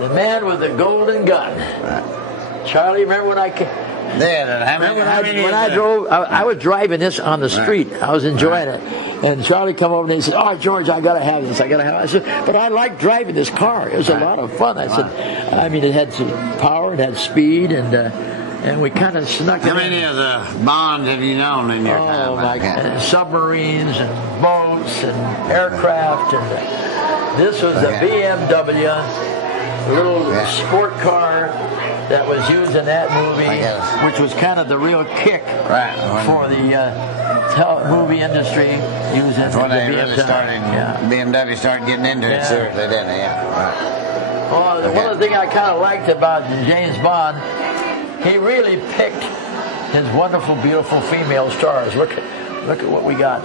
The man with the golden gun. Charlie, remember when I came? When I drove, I was driving this on the street. I was enjoying it. And Charlie come over and he said, "Oh, George, I got to have this. I got to have it." I said, "But I like driving this car. It was a lot of fun." I said, "I mean, it had some power, it had speed, and we kind of snuck it in." How many of the Bonds have you known in your time? Oh, like submarines and boats and aircraft. And this was the BMW, little sport car that was used in that movie, which was kind of the real kick for the movie industry using That's when they BMW. really started, BMW started getting into it seriously, didn't they? Well, one of the things I kind of liked about James Bond, he really picked his wonderful, beautiful female stars. Look at what we got.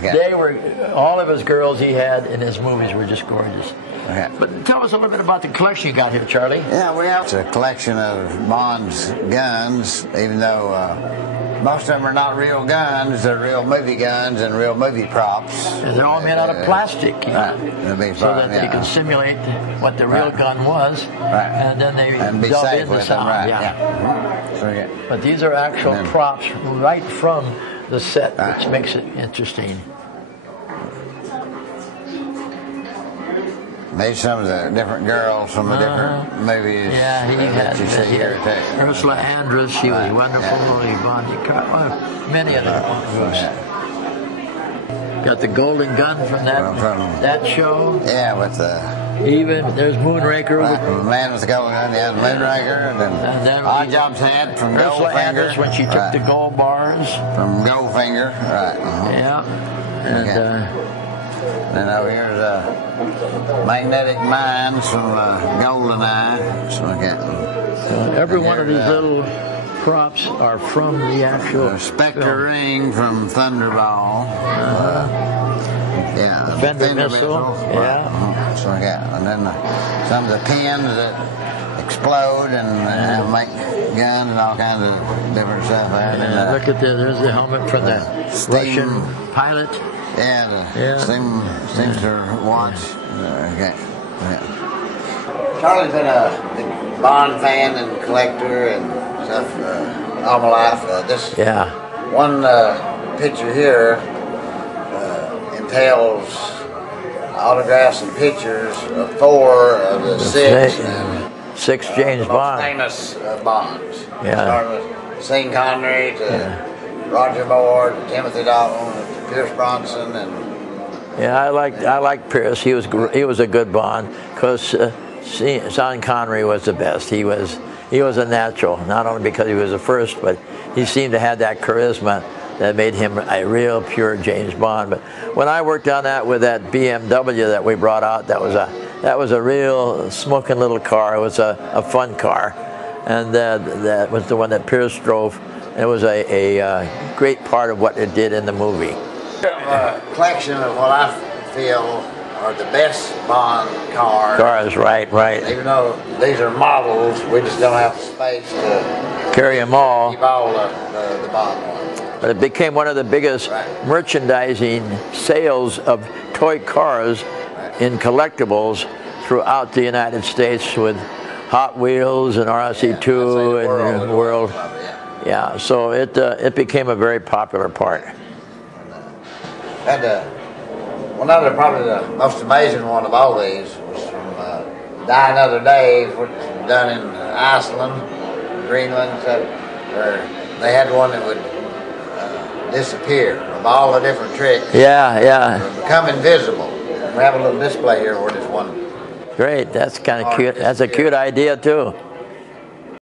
They were, all of his girls he had in his movies were just gorgeous. But tell us a little bit about the collection you got here, Charlie. Yeah, we have a collection of Bond's guns, even though most of them are not real guns. They're real movie guns and real movie props. And they're all made out of plastic, so that they can simulate what the real gun was, and then they dub in the sound. But these are actual props right from the set, which makes it interesting. Made some of the different girls from the different movies. Yeah, he had here too. Ursula Andress, she was wonderful. Many of them. Got the golden gun from that show. Yeah, with the there's Moonraker. The man with the golden gun. Yeah, Moonraker, and then Odd Job's hat from Ursula Goldfinger Andress when she took the gold bars from Goldfinger. Yeah, and. And over here's magnetic mines from GoldenEye. Every one of these little props are from the actual Spectre ring from Thunderball. The Fender missile. And then some of the pins that explode and make guns and all kinds of different stuff. Look at there's the helmet from the Russian pilot. Steamster watch. Charlie's been a big Bond fan and collector and stuff all my life. One picture here entails autographs and pictures of 4 of the 6 James Bond. Famous Bonds. Starting with Sean Connery to Roger Moore, to Timothy Dalton, to Pierce Bronson, and I liked Pierce. He was a good Bond because Sean Connery was the best. He was a natural, not only because he was the first, but he seemed to have that charisma that made him a real pure James Bond. But when I worked on that with that BMW that we brought out, that was a real smoking little car. It was a fun car, and that was the one that Pierce drove. It was a great part of what it did in the movie. A collection of what I feel are the best Bond cars. Right. Even though these are models, we just don't have the space to carry them all. Keep all the Bond ones. But it became one of the biggest merchandising sales of toy cars in collectibles throughout the United States with Hot Wheels and RC2 and World. So it became a very popular part. And probably the most amazing one of all these was from Die Another Day, which was done in Iceland, Greenland, where they had one that would disappear of all the different tricks. Become invisible. We have a little display here where there's one. Great, that's kind of cute. That's a cute idea too.